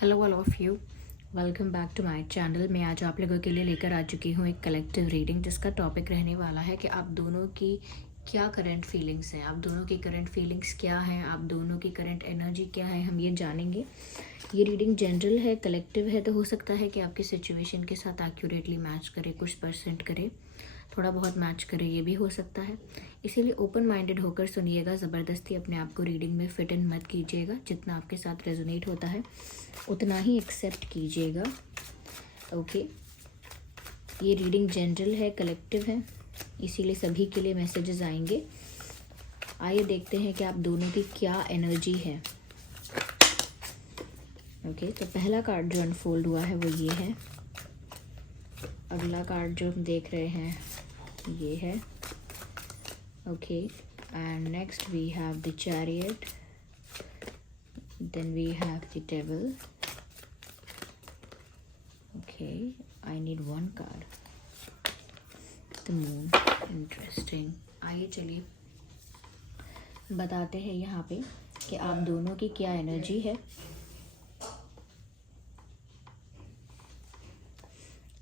Hello all of you, welcome back to my channel. मैं आज आप लोगों के लिए लेकर आ चुकी हूँ एक कलेक्टिव रीडिंग, जिसका टॉपिक रहने वाला है कि आप दोनों की क्या करंट फीलिंग्स हैं, आप दोनों की करंट फीलिंग्स क्या हैं, आप दोनों की करंट एनर्जी क्या है, हम ये जानेंगे। ये रीडिंग जनरल है, कलेक्टिव है, तो हो सकता है कि आपकी सिचुएशन के साथ एक्यूरेटली मैच करे, कुछ परसेंट करे, थोड़ा बहुत मैच करे, ये भी हो सकता है। इसीलिए ओपन माइंडेड होकर सुनिएगा, ज़बरदस्ती अपने आप को रीडिंग में फिट इन मत कीजिएगा। जितना आपके साथ रेजोनेट होता है उतना ही एक्सेप्ट कीजिएगा। ओके, ये रीडिंग जनरल है, कलेक्टिव है, इसीलिए सभी के लिए मैसेजेस आएंगे। आइए देखते हैं कि आप दोनों की क्या एनर्जी है। ओके, तो पहला कार्ड जो अनफोल्ड हुआ है वो ये है। अगला कार्ड जो हम देख रहे हैं ये है। Okay, and next we have the chariot, then we have the devil. Okay, I need one card, the moon. Interesting. आइए चलिए बताते हैं यहाँ पे कि आप दोनों की क्या एनर्जी है।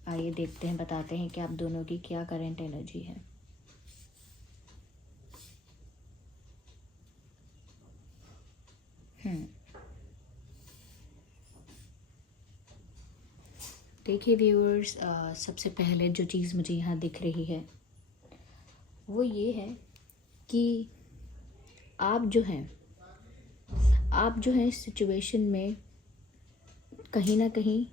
आइए देखते हैं, बताते हैं कि आप दोनों की क्या करंट एनर्जी है। देखिए व्यूअर्स, सबसे पहले जो चीज़ मुझे यहाँ दिख रही है वो ये है कि आप जो हैं इस सिचुएशन में कहीं ना कहीं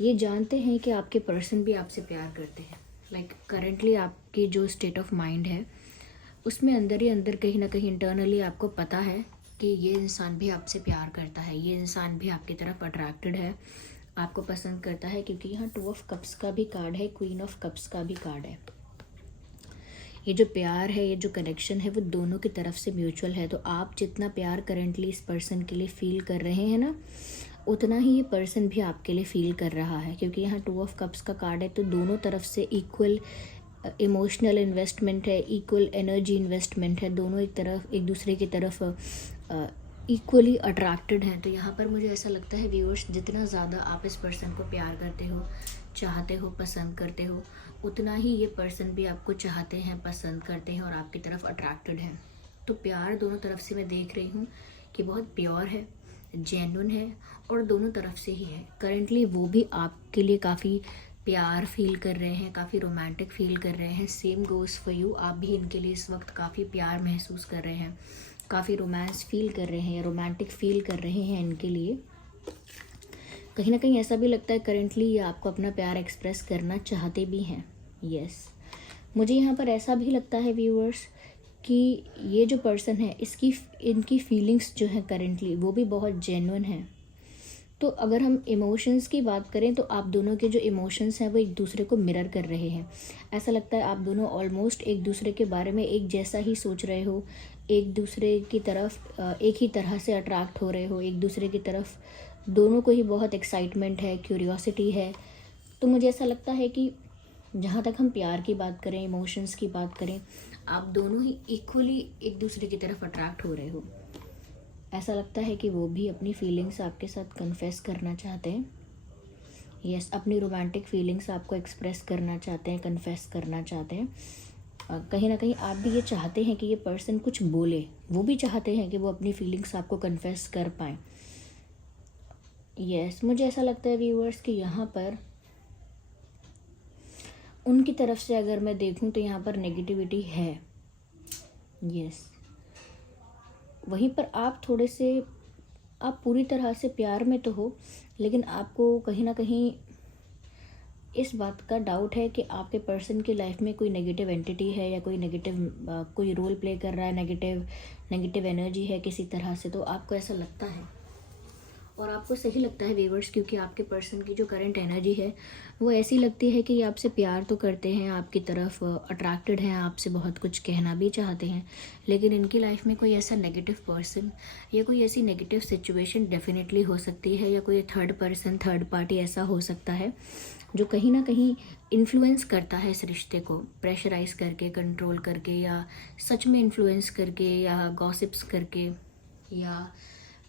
ये जानते हैं कि आपके पर्सन भी आपसे प्यार करते हैं। लाइक करंटली आपकी जो स्टेट ऑफ माइंड है उसमें अंदर ही अंदर कहीं ना कहीं इंटरनली आपको पता है कि ये इंसान भी आपसे प्यार करता है, ये इंसान भी आपकी तरफ अट्रैक्टेड है, आपको पसंद करता है। क्योंकि यहाँ 2 ऑफ कप्स का भी कार्ड है, क्वीन ऑफ कप्स का भी कार्ड है। ये जो प्यार है, ये जो कनेक्शन है वो दोनों की तरफ से म्यूचुअल है। तो आप जितना प्यार करेंटली इस पर्सन के लिए फील कर रहे हैं ना, उतना ही ये पर्सन भी आपके लिए फील कर रहा है। क्योंकि यहाँ 2 ऑफ कप्स का कार्ड है, तो दोनों तरफ से इक्वल इमोशनल इन्वेस्टमेंट है, इक्वल एनर्जी इन्वेस्टमेंट है। दोनों एक दूसरे की तरफ इक्वली अट्रैक्टेड हैं। तो यहाँ पर मुझे ऐसा लगता है व्यूअर्स, जितना ज़्यादा आप इस पर्सन को प्यार करते हो, चाहते हो, पसंद करते हो, उतना ही ये पर्सन भी आपको चाहते हैं, पसंद करते हैं और आपकी तरफ अट्रैक्टेड हैं। तो प्यार दोनों तरफ से मैं देख रही हूँ कि बहुत प्योर है, जेन्युइन है और दोनों तरफ से ही है। करेंटली वो भी आपके लिए काफ़ी प्यार फील कर रहे हैं, काफ़ी रोमांटिक फील कर रहे हैं। सेम गोज़ फॉर यू, आप भी इनके लिए इस वक्त काफ़ी प्यार महसूस कर रहे हैं, काफ़ी रोमांस फील कर रहे हैं या रोमांटिक फील कर रहे हैं इनके लिए। कहीं ना कहीं ऐसा भी लगता है करेंटली ये आपको अपना प्यार एक्सप्रेस करना चाहते भी हैं। यस, मुझे यहाँ पर ऐसा भी लगता है व्यूअर्स कि ये जो पर्सन है इनकी फीलिंग्स जो है करेंटली वो भी बहुत जेन्युइन है। तो अगर हम इमोशंस की बात करें तो आप दोनों के जो इमोशंस हैं वो एक दूसरे को मिरर कर रहे हैं। ऐसा लगता है आप दोनों ऑलमोस्ट एक दूसरे के बारे में एक जैसा ही सोच रहे हो, एक दूसरे की तरफ एक ही तरह से अट्रैक्ट हो रहे हो, एक दूसरे की तरफ दोनों को ही बहुत एक्साइटमेंट है, क्यूरियोसिटी है। तो मुझे ऐसा लगता है कि जहाँ तक हम प्यार की बात करें, इमोशंस की बात करें, आप दोनों ही इक्वली एक दूसरे की तरफ अट्रैक्ट हो रहे हो। ऐसा लगता है कि वो भी अपनी फीलिंग्स आपके साथ कन्फेस करना चाहते हैं। यस, अपनी रोमांटिक फीलिंग्स आपको एक्सप्रेस करना चाहते हैं, कन्फेस करना चाहते हैं। कहीं ना कहीं आप भी ये चाहते हैं कि ये पर्सन कुछ बोले, वो भी चाहते हैं कि वो अपनी फीलिंग्स आपको कन्फेस कर पाएँ। यस, मुझे ऐसा लगता है व्यूअर्स कि यहाँ पर उनकी तरफ से अगर मैं देखूँ तो यहाँ पर नेगेटिविटी है। यस, वहीं पर आप थोड़े से, आप पूरी तरह से प्यार में तो हो, लेकिन आपको कहीं ना कहीं इस बात का डाउट है कि आपके पर्सन की लाइफ में कोई नेगेटिव एंटिटी है या कोई नेगेटिव कोई रोल प्ले कर रहा है, नेगेटिव एनर्जी है किसी तरह से। तो आपको ऐसा लगता है और आपको सही लगता है व्यूअर्स, क्योंकि आपके पर्सन की जो करंट एनर्जी है वो ऐसी लगती है कि ये आपसे प्यार तो करते हैं, आपकी तरफ अट्रैक्टेड हैं, आपसे बहुत कुछ कहना भी चाहते हैं। लेकिन इनकी लाइफ में कोई ऐसा नेगेटिव पर्सन या कोई ऐसी नेगेटिव सिचुएशन डेफिनेटली हो सकती है, या कोई थर्ड पर्सन, थर्ड पार्टी ऐसा हो सकता है जो कहीं ना कहीं इन्फ्लुएंस करता है इस रिश्ते को, प्रेशराइज करके, कंट्रोल करके, या सच में इन्फ्लुएंस करके, या गॉसिप्स करके। या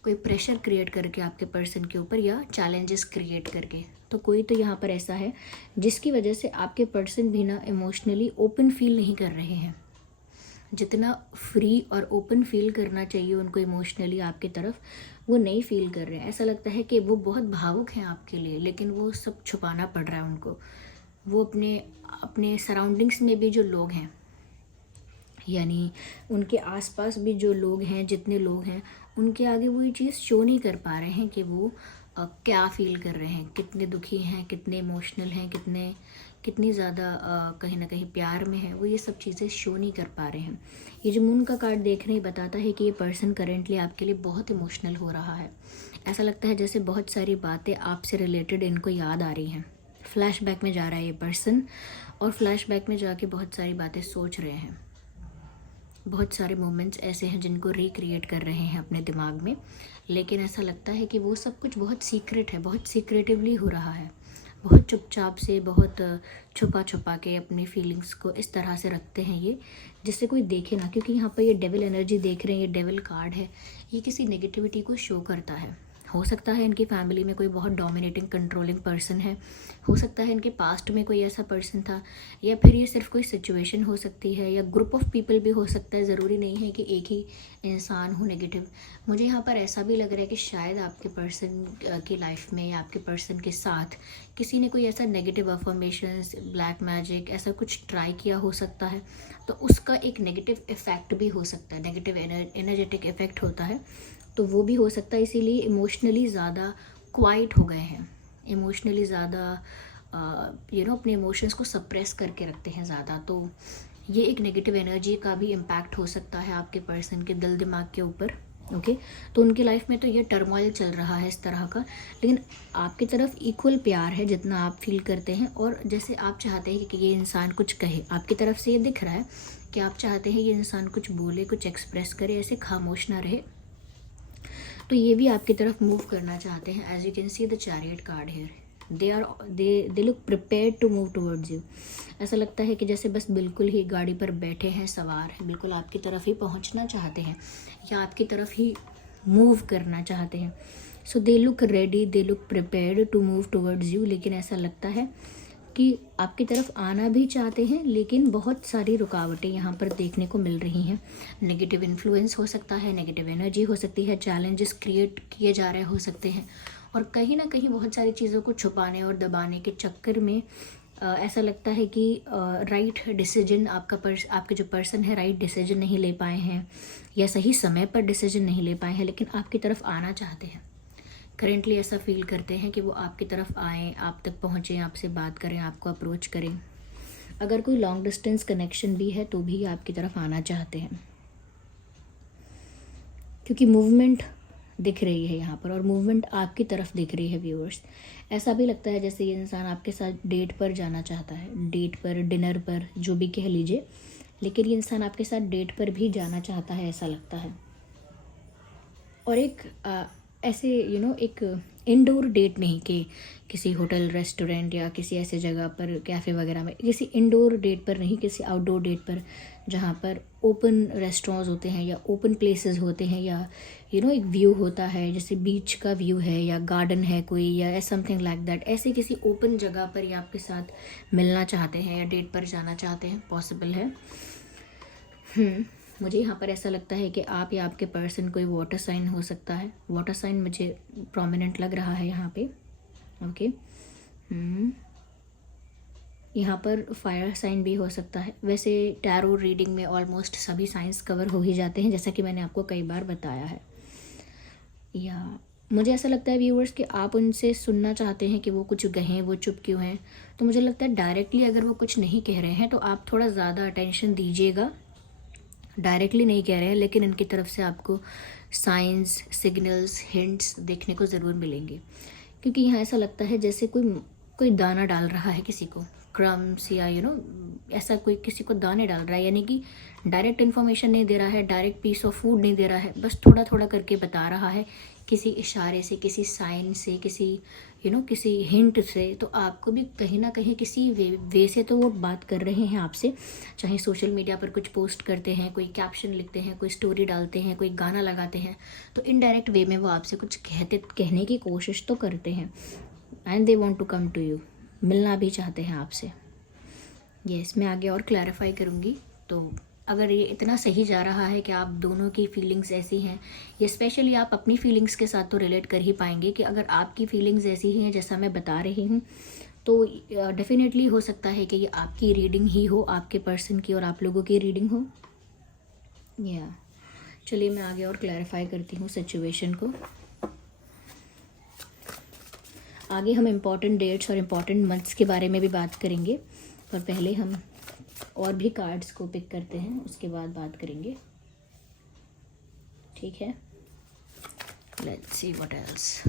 कोई प्रेशर क्रिएट करके आपके पर्सन के ऊपर, या चैलेंजेस क्रिएट करके। तो कोई तो यहाँ पर ऐसा है जिसकी वजह से आपके पर्सन भी ना इमोशनली ओपन फील नहीं कर रहे हैं। जितना फ्री और ओपन फील करना चाहिए उनको इमोशनली आपकी तरफ, वो नहीं फील कर रहे हैं। ऐसा लगता है कि वो बहुत भावुक हैं आपके लिए, लेकिन वो सब छुपाना पड़ रहा है उनको। वो अपने अपने सराउंडिंग्स में भी जो लोग हैं, यानी उनके आसपास भी जो लोग हैं, जितने लोग हैं, उनके आगे वो ये चीज़ शो नहीं कर पा रहे हैं कि वो क्या फील कर रहे हैं, कितने दुखी हैं, कितने इमोशनल हैं, कितनी ज़्यादा कहीं ना कहीं प्यार में है। वो ये सब चीज़ें शो नहीं कर पा रहे हैं। ये जो मून का कार्ड देख रहे हैं बताता है कि ये पर्सन करेंटली आपके लिए बहुत इमोशनल हो रहा है। ऐसा लगता है जैसे बहुत सारी बातें आपसे रिलेटेड इनको याद आ रही हैं। फ्लैशबैक में जा रहा है ये पर्सन, और फ्लैशबैक में जाके बहुत सारी बातें सोच रहे हैं। बहुत सारे मोमेंट्स ऐसे हैं जिनको रिक्रिएट कर रहे हैं अपने दिमाग में, लेकिन ऐसा लगता है कि वो सब कुछ बहुत सीक्रेट है, बहुत सीक्रेटिवली हो रहा है। बहुत चुपचाप से, बहुत छुपा छुपा के अपनी फीलिंग्स को इस तरह से रखते हैं ये, जिससे कोई देखे ना। क्योंकि यहाँ पर ये डेविल एनर्जी देख रहे हैं, ये डेविल कार्ड है, ये किसी नेगेटिविटी को शो करता है। हो सकता है इनकी फैमिली में कोई बहुत डोमिनेटिंग कंट्रोलिंग पर्सन है, हो सकता है इनके पास्ट में कोई ऐसा पर्सन था, या फिर ये सिर्फ कोई सिचुएशन हो सकती है, या ग्रुप ऑफ पीपल भी हो सकता है। ज़रूरी नहीं है कि एक ही इंसान हो नेगेटिव। मुझे यहाँ पर ऐसा भी लग रहा है कि शायद आपके पर्सन की लाइफ में या आपके पर्सन के साथ किसी ने कोई ऐसा नेगेटिव अफर्मेशंस, ब्लैक मैजिक, ऐसा कुछ ट्राई किया हो सकता है। तो उसका एक नेगेटिव इफ़ेक्ट भी हो सकता है, नेगेटिव एनर्जेटिक इफ़ेक्ट होता है, तो वो भी हो सकता है। इसीलिए इमोशनली ज़्यादा क्वाइट हो गए हैं, इमोशनली ज़्यादा अपने इमोशंस को सप्रेस करके रखते हैं ज़्यादा। तो ये एक नेगेटिव एनर्जी का भी इम्पैक्ट हो सकता है आपके पर्सन के दिल दिमाग के ऊपर। ओके, तो उनकी लाइफ में तो ये टर्मोइल चल रहा है इस तरह का, लेकिन आपकी तरफ इक्वल प्यार है जितना आप फील करते हैं। और जैसे आप चाहते हैं कि ये इंसान कुछ कहे, आपकी तरफ से ये दिख रहा है कि आप चाहते हैं ये इंसान कुछ बोले, कुछ एक्सप्रेस करे, ऐसे खामोश ना रहे। तो ये भी आपकी तरफ मूव करना चाहते हैं। As you can see the chariot card here, they look prepared to move towards you. ऐसा लगता है कि जैसे बस बिल्कुल ही गाड़ी पर बैठे हैं, सवार हैं, बिल्कुल आपकी तरफ ही पहुंचना चाहते हैं, या आपकी तरफ ही मूव करना चाहते हैं। So they look ready, they look prepared to move towards you. लेकिन ऐसा लगता है कि आपकी तरफ आना भी चाहते हैं, लेकिन बहुत सारी रुकावटें यहाँ पर देखने को मिल रही हैं। नेगेटिव इन्फ्लुएंस हो सकता है, नेगेटिव एनर्जी हो सकती है, चैलेंजेस क्रिएट किए जा रहे हो सकते हैं, और कहीं ना कहीं बहुत सारी चीज़ों को छुपाने और दबाने के चक्कर में ऐसा लगता है कि राइट डिसीजन आपके जो पर्सन है राइट डिसीजन नहीं ले पाए हैं, या सही समय पर डिसीजन नहीं ले पाए हैं, लेकिन आपकी तरफ आना चाहते हैं। करेंटली ऐसा फील करते हैं कि वो आपकी तरफ आएँ, आप तक पहुँचें, आपसे बात करें, आपको अप्रोच करें। अगर कोई लॉन्ग डिस्टेंस कनेक्शन भी है तो भी आपकी तरफ आना चाहते हैं, क्योंकि मूवमेंट दिख रही है यहाँ पर, और मूवमेंट आपकी तरफ दिख रही है व्यूअर्स। ऐसा भी लगता है जैसे ये इंसान आपके साथ डेट पर जाना चाहता है, डेट पर, डिनर पर, जो भी कह लीजिए, लेकिन ये इंसान आपके साथ डेट पर भी जाना चाहता है, ऐसा लगता है। और एक ऐसे एक इंडोर डेट नहीं कि किसी होटल, रेस्टोरेंट या किसी ऐसे जगह पर, कैफ़े वगैरह में, किसी इंडोर डेट पर नहीं, किसी आउटडोर डेट पर जहाँ पर ओपन रेस्टोरेंट्स होते हैं या ओपन प्लेसेस होते हैं, या एक व्यू होता है, जैसे बीच का व्यू है या गार्डन है कोई, या समथिंग लाइक दैट। ऐसे किसी ओपन जगह पर ये आपके साथ मिलना चाहते हैं या डेट पर जाना चाहते हैं, पॉसिबल है। मुझे यहाँ पर ऐसा लगता है कि आप या आपके पर्सन कोई वाटर साइन हो सकता है। वाटर साइन मुझे प्रोमिनेंट लग रहा है यहाँ पे। ओके, यहाँ पर फायर साइन भी हो सकता है। वैसे टैरो रीडिंग में ऑलमोस्ट सभी साइंस कवर हो ही जाते हैं, जैसा कि मैंने आपको कई बार बताया है। या मुझे ऐसा लगता है व्यूअर्स कि आप उनसे सुनना चाहते हैं कि वो कुछ कहें, वो चुप क्यों हैं। तो मुझे लगता है डायरेक्टली अगर वो कुछ नहीं कह रहे हैं तो आप थोड़ा ज़्यादा अटेंशन दीजिएगा। डायरेक्टली नहीं कह रहे हैं, लेकिन इनकी तरफ से आपको साइंस, सिग्नल्स, हिंट्स देखने को ज़रूर मिलेंगे, क्योंकि यहाँ ऐसा लगता है जैसे कोई दाना डाल रहा है किसी को, क्रम्स, या ऐसा कोई किसी को दाने डाल रहा है। यानी कि डायरेक्ट इन्फॉर्मेशन नहीं दे रहा है, डायरेक्ट पीस ऑफ फूड नहीं दे रहा है, बस थोड़ा थोड़ा करके बता रहा है किसी इशारे से, किसी साइन से, किसी किसी हिंट से, तो आपको भी कहीं ना कहीं किसी वे से तो वो बात कर रहे हैं आपसे। चाहे सोशल मीडिया पर कुछ पोस्ट करते हैं, कोई कैप्शन लिखते हैं, कोई स्टोरी डालते हैं, कोई गाना लगाते हैं, तो इनडायरेक्ट वे में वो आपसे कुछ कहने की कोशिश तो करते हैं। And they want to come to you, मिलना भी चाहते हैं आपसे। यस, मैं आगे और क्लैरिफाई करूँगी। तो अगर ये इतना सही जा रहा है कि आप दोनों की फीलिंग्स ऐसी हैं, ये स्पेशली आप अपनी फीलिंग्स के साथ तो रिलेट कर ही पाएंगे कि अगर आपकी फीलिंग्स ऐसी ही हैं जैसा मैं बता रही हूँ, तो डेफिनेटली हो सकता है कि ये आपकी रीडिंग ही हो, आपके पर्सन की और आप लोगों की रीडिंग हो। या चलिए मैं आगे और क्लैरिफाई करती हूँ सिचुएशन को। आगे हम इम्पॉर्टेंट डेट्स और इम्पॉर्टेंट मंथ्स के बारे में भी बात करेंगे, पर पहले हम और भी कार्ड्स को पिक करते हैं, उसके बाद बात करेंगे। ठीक है, let's see what else.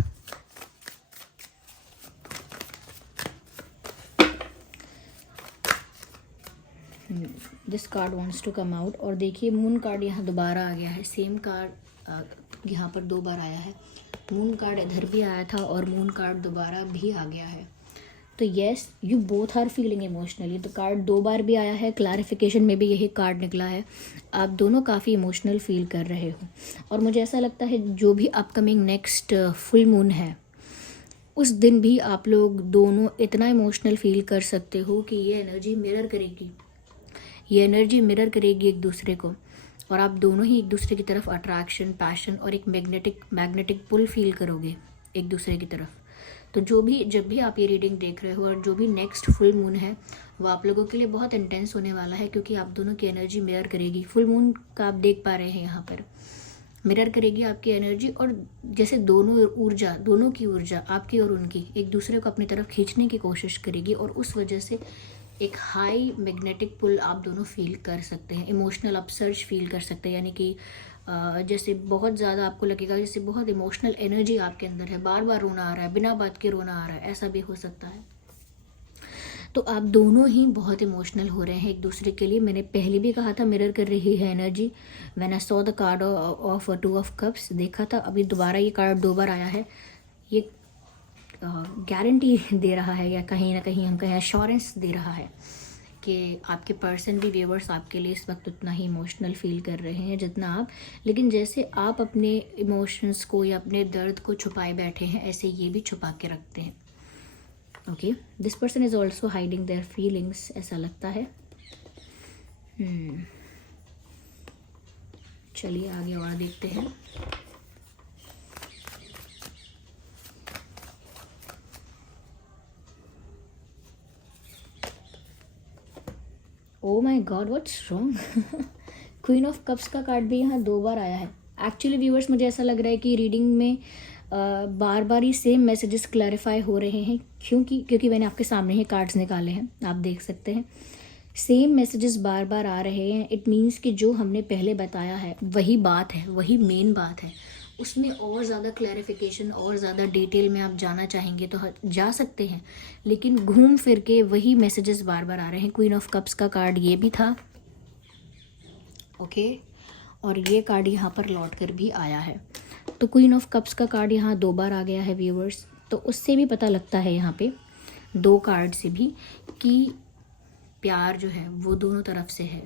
This card wants to come out. और देखिए मून कार्ड यहाँ दोबारा आ गया है। सेम कार्ड यहाँ पर 2 बार आया है। मून कार्ड इधर भी आया था और मून कार्ड दोबारा भी आ गया है। तो yes, you both are feeling emotionally. तो कार्ड 2 बार भी आया है, क्लैरिफिकेशन में भी यही कार्ड निकला है। आप दोनों काफ़ी इमोशनल फील कर रहे हो, और मुझे ऐसा लगता है जो भी अपकमिंग नेक्स्ट फुल मून है उस दिन भी आप लोग दोनों इतना इमोशनल फील कर सकते हो कि ये एनर्जी मिरर करेगी, ये एनर्जी मिरर करेगी एक दूसरे को, और आप दोनों ही एक दूसरे की तरफ अट्रैक्शन, पैशन और एक मैग्नेटिक पुल फील करोगे एक दूसरे की तरफ। तो जब भी आप ये रीडिंग देख रहे हो और जो भी नेक्स्ट फुल मून है वो आप लोगों के लिए बहुत इंटेंस होने वाला है, क्योंकि आप दोनों की एनर्जी मिरर करेगी। फुल मून का आप देख पा रहे हैं यहाँ पर, मिरर करेगी आपकी एनर्जी, और जैसे दोनों की ऊर्जा आपकी और उनकी एक दूसरे को अपनी तरफ खींचने की कोशिश करेगी, और उस वजह से एक हाई मैग्नेटिक पुल आप दोनों फील कर सकते हैं, इमोशनल अपसर्ज फील कर सकते हैं। यानी कि जैसे बहुत ज़्यादा आपको लगेगा जैसे बहुत इमोशनल एनर्जी आपके अंदर है, बार बार रोना आ रहा है, बिना बात के रोना आ रहा है, ऐसा भी हो सकता है। तो आप दोनों ही बहुत इमोशनल हो रहे हैं एक दूसरे के लिए। मैंने पहले भी कहा था मिरर कर रही है energy. When I saw the card of 2 of cups देखा था, अभी दोबारा ये कार्ड 2 बार आया है। ये गारंटी दे रहा है, या कहीं ना कहीं हम कहें एश्योरेंस दे रहा है कि आपके पर्सन भी, व्यूअर्स, आपके लिए इस वक्त उतना ही इमोशनल फील कर रहे हैं जितना आप। लेकिन जैसे आप अपने इमोशंस को या अपने दर्द को छुपाए बैठे हैं, ऐसे ये भी छुपा के रखते हैं। Okay, this person is also hiding their feelings, ऐसा लगता है। चलिए आगे और देखते हैं। Oh my god, what's wrong. Queen of cups का कार्ड भी यहाँ 2 बार आया है। एक्चुअली व्यूअर्स, मुझे ऐसा लग रहा है कि रीडिंग में बार बार ही सेम मैसेजेस क्लैरिफाई हो रहे हैं, क्योंकि मैंने आपके सामने ही कार्ड्स निकाले हैं, आप देख सकते हैं सेम मैसेजेस बार बार आ रहे हैं। इट मीन्स कि जो हमने पहले बताया है वही बात है, वही मेन बात है। उसमें और ज़्यादा क्लैरिफिकेशन और ज़्यादा डिटेल में आप जाना चाहेंगे तो जा सकते हैं, लेकिन घूम फिर के वही मैसेजेस बार बार आ रहे हैं। क्वीन ऑफ कप्स का कार्ड ये भी था, ओके, और ये कार्ड यहाँ पर लौट कर भी आया है। तो क्वीन ऑफ कप्स का कार्ड यहाँ 2 बार आ गया है व्यूअर्स। तो उससे भी पता लगता है यहाँ पे 2 कार्ड से भी कि प्यार जो है वो दोनों तरफ से है।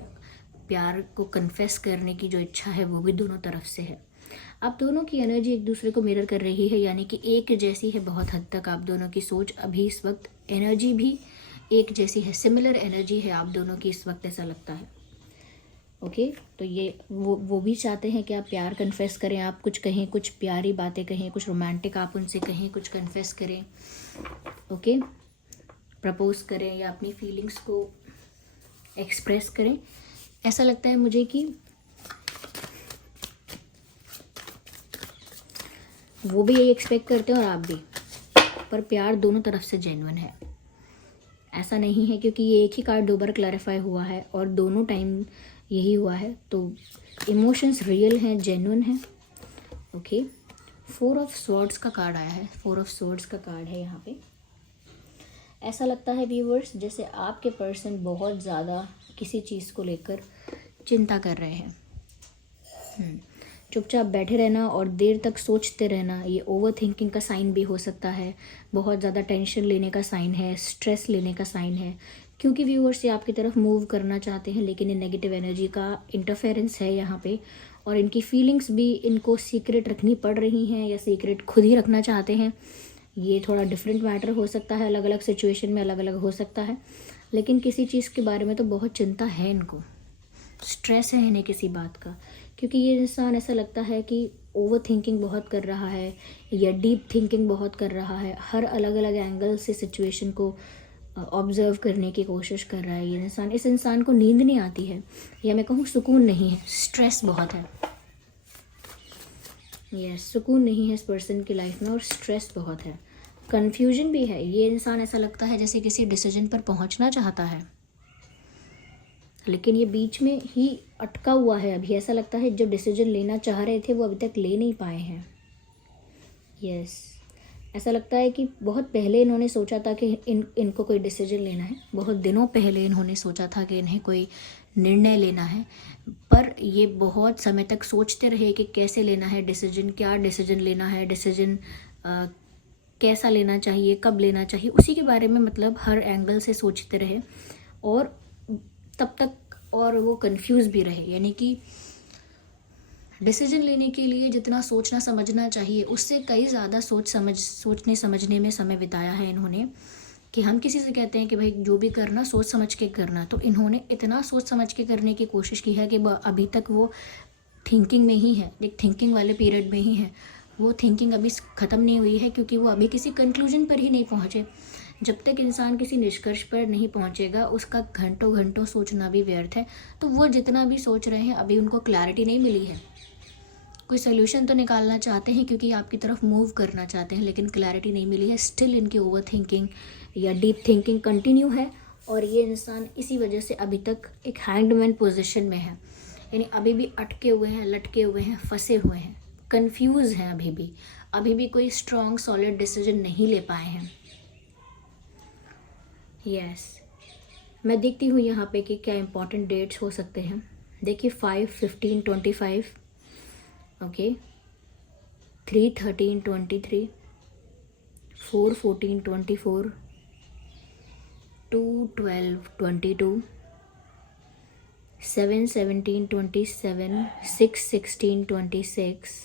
प्यार को कन्फेस करने की जो इच्छा है वो भी दोनों तरफ से है। आप दोनों की एनर्जी एक दूसरे को मिरर कर रही है, यानी कि एक जैसी है बहुत हद तक। आप दोनों की सोच अभी इस वक्त, एनर्जी भी एक जैसी है, सिमिलर एनर्जी है आप दोनों की इस वक्त, ऐसा लगता है। ओके, तो ये वो भी चाहते हैं कि आप प्यार कन्फेस करें, आप कुछ कहें, कुछ प्यारी बातें कहें, कुछ रोमांटिक आप उनसे कहें, कुछ कन्फेस करें, ओके, प्रपोज करें या अपनी फीलिंग्स को एक्सप्रेस करें। ऐसा लगता है मुझे कि वो भी यही एक्सपेक्ट करते हैं और आप भी, पर प्यार दोनों तरफ से जेन्युइन है। ऐसा नहीं है क्योंकि ये एक ही कार्ड 2 बार क्लैरिफाई हुआ है और दोनों टाइम यही हुआ है, तो इमोशंस रियल हैं, जेन्युइन हैं। ओके, 4 ऑफ स्वॉर्ड्स का कार्ड आया है। 4 ऑफ स्वॉर्ड्स का कार्ड है यहाँ पे। ऐसा लगता है व्यूअर्स जैसे आपके पर्सन बहुत ज़्यादा किसी चीज़ को लेकर चिंता कर रहे हैं। चुपचाप बैठे रहना और देर तक सोचते रहना, ये ओवर थिंकिंग का साइन भी हो सकता है, बहुत ज़्यादा टेंशन लेने का साइन है, स्ट्रेस लेने का साइन है, क्योंकि व्यूअर्स ये आपकी तरफ मूव करना चाहते हैं लेकिन ये नेगेटिव एनर्जी का इंटरफेरेंस है यहाँ पे, और इनकी फीलिंग्स भी इनको सीक्रेट रखनी पड़ रही हैं या सीक्रेट खुद ही रखना चाहते हैं। ये थोड़ा डिफरेंट मैटर हो सकता है, अलग अलग सिचुएशन में अलग अलग हो सकता है, लेकिन किसी चीज़ के बारे में तो बहुत चिंता है इनको, स्ट्रेस है इन्हें किसी बात का, क्योंकि ये इंसान ऐसा लगता है कि ओवर थिंकिंग बहुत कर रहा है या डीप थिंकिंग बहुत कर रहा है, हर अलग अलग एंगल से सिचुएशन को ऑब्जर्व करने की कोशिश कर रहा है ये इंसान। इस इंसान को नींद नहीं आती है, या मैं कहूँ सुकून नहीं है, स्ट्रेस बहुत है। यस, सुकून नहीं है इस पर्सन की लाइफ में और स्ट्रेस बहुत है, कन्फ्यूजन भी है। ये इंसान ऐसा लगता है जैसे किसी डिसीजन पर पहुंचना चाहता है लेकिन ये बीच में ही अटका हुआ है। अभी ऐसा लगता है जो डिसीजन लेना चाह रहे थे वो अभी तक ले नहीं पाए हैं। यस, ऐसा लगता है कि बहुत पहले इन्होंने सोचा था कि इनको कोई डिसीजन लेना है, बहुत दिनों पहले इन्होंने सोचा था कि इन्हें कोई निर्णय लेना है, पर ये बहुत समय तक सोचते रहे कि कैसे लेना है डिसीजन, क्या डिसीजन लेना है, डिसीजन कैसा लेना चाहिए, कब लेना चाहिए, उसी के बारे में मतलब हर एंगल से सोचते रहे और तब तक और वो कंफ्यूज भी रहे। यानी कि डिसीजन लेने के लिए जितना सोचना समझना चाहिए उससे कई ज़्यादा सोचने समझने में समय बिताया है इन्होंने। कि हम किसी से कहते हैं कि भाई जो भी करना सोच समझ के करना, तो इन्होंने इतना सोच समझ के करने की कोशिश की है कि अभी तक वो थिंकिंग में ही है, एक थिंकिंग वाले पीरियड में ही है। वो थिंकिंग अभी ख़त्म नहीं हुई है क्योंकि वो अभी किसी कंक्लूजन पर ही नहीं पहुँचे। जब तक इंसान किसी निष्कर्ष पर नहीं पहुँचेगा उसका घंटों घंटों सोचना भी व्यर्थ है। तो वो जितना भी सोच रहे हैं अभी उनको क्लैरिटी नहीं मिली है, कोई सोल्यूशन तो निकालना चाहते हैं क्योंकि आपकी तरफ मूव करना चाहते हैं, लेकिन क्लैरिटी नहीं मिली है। स्टिल इनकी ओवर थिंकिंग या डीप थिंकिंग कंटिन्यू है और ये इंसान इसी वजह से अभी तक एक हैंडमैन पोजीशन में है, यानी अभी भी अटके हुए हैं, लटके हुए हैं, फंसे हुए हैं, कंफ्यूज हैं, अभी भी कोई स्ट्रॉन्ग सॉलिड डिसीजन नहीं ले पाए हैं। यस, मैं देखती हूँ यहाँ पे कि क्या इंपॉर्टेंट डेट्स हो सकते हैं। देखिए 5, 15, 25, ओके, 3, 13, 23, 4, 14, 24, 2, 12, 22, 7, 17, 27, 6, 16, 26,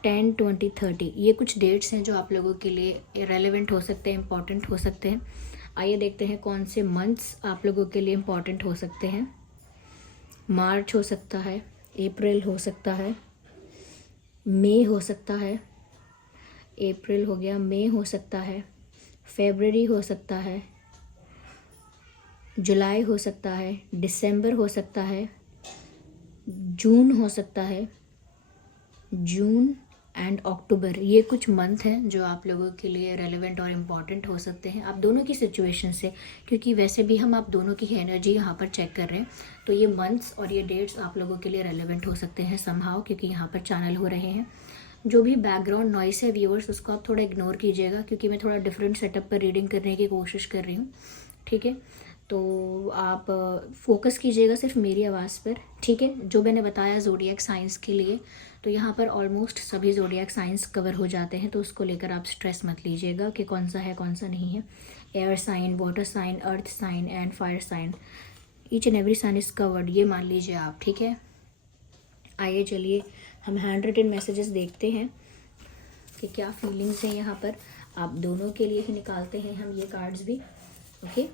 10, 20, 30। ये कुछ डेट्स हैं जो आप लोगों के लिए रेलेवेंट हो सकते हैं, इम्पॉर्टेंट हो सकते हैं। आइए देखते हैं कौन से मंथ्स आप लोगों के लिए इम्पॉर्टेंट हो सकते हैं। मार्च हो सकता है, अप्रैल हो सकता है, मई हो सकता है, अप्रैल हो गया, मई हो सकता है, फरवरी हो सकता है, जुलाई हो सकता है, दिसंबर हो सकता है, जून हो सकता है, जून एंड अक्टूबर। ये कुछ मंथ हैं जो आप लोगों के लिए रेलेवेंट और इम्पॉर्टेंट हो सकते हैं आप दोनों की सिचुएशन से, क्योंकि वैसे भी हम आप दोनों की एनर्जी यहाँ पर चेक कर रहे हैं। तो ये मंथ्स और ये डेट्स आप लोगों के लिए रेलेवेंट हो सकते हैं समहाउ, क्योंकि यहाँ पर चैनल हो रहे हैं। जो भी बैकग्राउंड नॉइस है व्यूअर्स उसको आप थोड़ा इग्नोर कीजिएगा, क्योंकि मैं थोड़ा डिफरेंट सेटअप पर रीडिंग करने की कोशिश कर रही हूँ, ठीक है। तो आप फोकस कीजिएगा सिर्फ मेरी आवाज़ पर, ठीक है। जो मैंने बताया ज़ोडिएक साइंस के लिए, तो यहाँ पर ऑलमोस्ट सभी ज़ोडिएक साइंस कवर हो जाते हैं, तो उसको लेकर आप स्ट्रेस मत लीजिएगा कि कौन सा है कौन सा नहीं है। Air sign, water sign, earth sign and fire sign, each and every sign is covered, ये मान लीजिए आप, ठीक है। आइए चलिए हम हैंड रिटन मैसेजेस देखते हैं कि क्या फीलिंग्स हैं यहाँ पर। आप दोनों के लिए ही निकालते हैं हम ये कार्ड्स भी, ओके।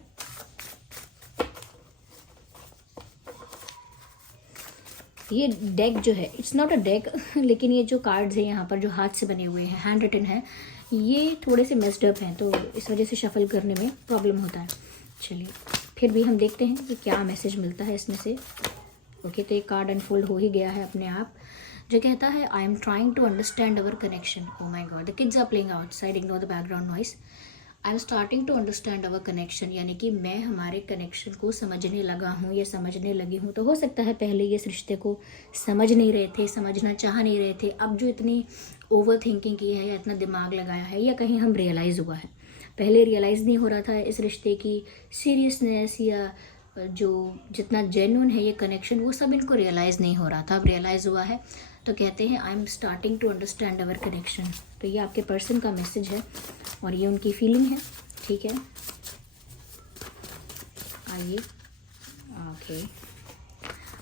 ये डेक जो है इट्स नॉट अ डेक, लेकिन ये जो कार्ड्स हैं यहाँ पर जो हाथ से बने हुए हैं, हैंड रिटन है, ये थोड़े से मेस्ड अप हैं, तो इस वजह से शफल करने में प्रॉब्लम होता है। चलिए फिर भी हम देखते हैं कि क्या मैसेज मिलता है इसमें से, ओके। तो एक कार्ड अनफोल्ड हो ही गया है अपने आप, जो कहता है I am trying to understand our connection. Oh my god, the kids are playing outside, ignore the background noise. I am starting to understand our connection, यानी कि मैं हमारे कनेक्शन को समझने लगा हूँ या समझने लगी हूँ। तो हो सकता है पहले ये इस रिश्ते को समझ नहीं रहे थे, समझना चाह नहीं रहे थे, अब जो इतनी ओवर थिंकिंग की है या इतना दिमाग लगाया है, या कहीं हम रियलाइज़ हुआ है। पहले रियलाइज़ नहीं हो रहा था इस रिश्ते की सीरियसनेस या जो जितना जेन्युइन है ये कनेक्शन वो सब इनको रियलाइज़ नहीं हो रहा था, अब रियलाइज़ हुआ है। तो कहते हैं I am starting to understand our connection. तो ये आपके पर्सन का मैसेज है और ये उनकी फीलिंग है। ठीक है, आइए। ओके,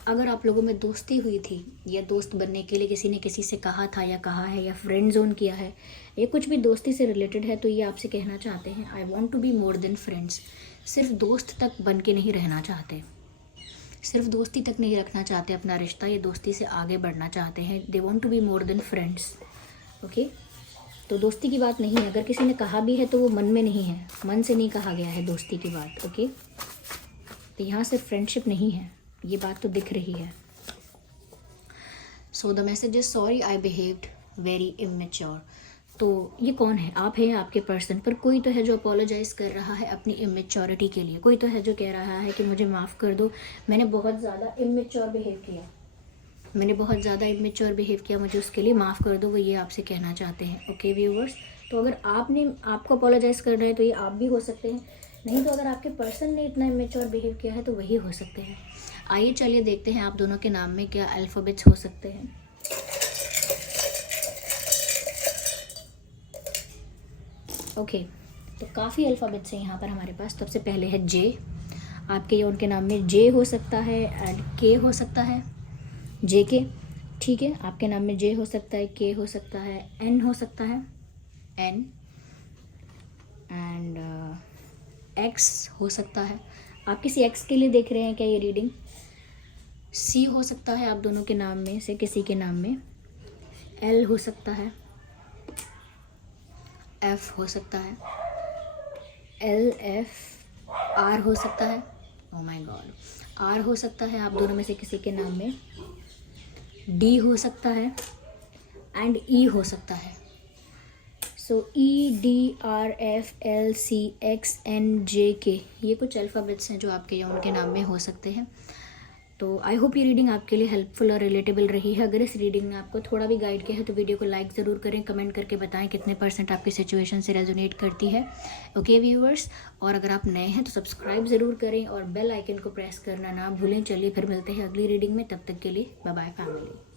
अगर आप लोगों में दोस्ती हुई थी या दोस्त बनने के लिए किसी ने किसी से कहा था या कहा है या फ्रेंड जोन किया है, ये कुछ भी दोस्ती से रिलेटेड है, तो ये आपसे कहना चाहते हैं I want to be more than friends. सिर्फ दोस्त तक बन के नहीं रहना चाहते, सिर्फ दोस्ती तक नहीं रखना चाहते अपना रिश्ता, ये दोस्ती से आगे बढ़ना चाहते हैं। They want to be more than friends. Okay, तो दोस्ती की बात नहीं है, अगर किसी ने कहा भी है तो वो मन में नहीं है, मन से नहीं कहा गया है दोस्ती की बात। ओके, तो यहाँ सिर्फ फ्रेंडशिप नहीं है, ये बात तो दिख रही है। So the message is sorry I behaved very immature. तो ये कौन है? आप हैं, आपके पर्सन। पर कोई तो है जो अपोलोजाइज़ कर रहा है अपनी इमेच्योरिटी के लिए, कोई तो है जो कह रहा है कि मुझे माफ़ कर दो, मैंने बहुत ज़्यादा इमेच्योर बिहेव किया, मैंने बहुत ज़्यादा इमेच्योर बिहेव किया, मुझे उसके लिए माफ़ कर दो, वो ये आपसे कहना चाहते हैं। ओके व्यूअर्स, तो अगर आपको अपोलोजाइज़ कर रहे हैं तो ये आप भी हो सकते हैं, नहीं तो अगर आपके पर्सन ने इतना इमेच्योर बिहेव किया है तो वही हो सकते हैं। आइए चलिए देखते हैं आप दोनों के नाम में क्या अल्फ़ाबेट्स हो सकते हैं। ओके, तो काफ़ी अल्फ़ाबेट्स हैं यहाँ पर हमारे पास। सबसे पहले है जे। आपके या उनके नाम में जे हो सकता है एंड के हो सकता है, जे के। ठीक है, आपके नाम में जे हो सकता है, के हो सकता है, एन हो सकता है, एन एंड एक्स हो सकता है। आप किसी एक्स के लिए देख रहे हैं क्या ये रीडिंग? सी हो सकता है आप दोनों के नाम में से किसी के नाम में, एल हो सकता है, एफ हो सकता है, एल एफ आर हो सकता है, ओह माय गॉड, आर हो सकता है आप दोनों में से किसी के नाम में, डी हो सकता है एंड ई हो सकता है। So E D R F L C X N J K, ये कुछ अल्फ़ाबेट्स हैं जो आपके या उनके नाम में हो सकते हैं। तो आई होप ये रीडिंग आपके लिए हेल्पफुल और रिलेटेबल रही है। अगर इस रीडिंग ने आपको थोड़ा भी गाइड किया है तो वीडियो को लाइक ज़रूर करें, कमेंट करके बताएं कितने % आपकी सिचुएशन से रेजोनेट करती है। ओके व्यूअर्स, और अगर आप नए हैं तो सब्सक्राइब ज़रूर करें और बेल आइकन को प्रेस करना ना भूलें। चलिए फिर मिलते हैं अगली रीडिंग में, तब तक के लिए बाय बाय फैमिली।